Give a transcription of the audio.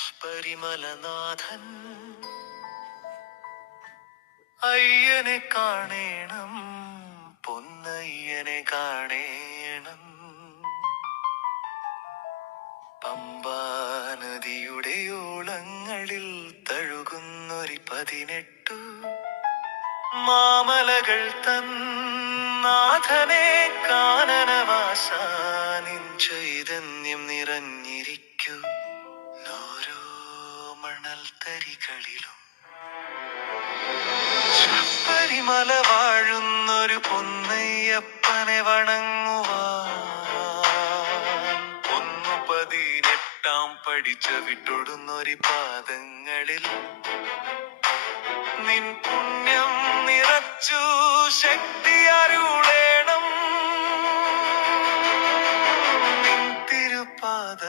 ശബരിമലനാഥൻ അയ്യനെ കാണേണം, പൊന്നയ്യനെ കാണേണം. പമ്പാ നദിയുടെ ഓളങ്ങളിൽ തഴുകുന്നൊരു 18 മാമലകൾ തൻ നാഥനെ കാനനവാസ, നിൻ ചൈതന്യം നിറഞ്ഞിരിക്കൂ ഓരോ മണൽ തരികളിലും. ശബരിമല വാഴുന്നൊരു പൊന്നയ്യപ്പനെ വണങ്ങുവാൻ 18 പഠിച്ച വിട്ടൊടുന്നൊരു പാദങ്ങളിൽ നിൻ പുണ്യം നിറച്ചു ശക്തി അരുളേണം. നിൻ തിരുപാദങ്ങളിൽ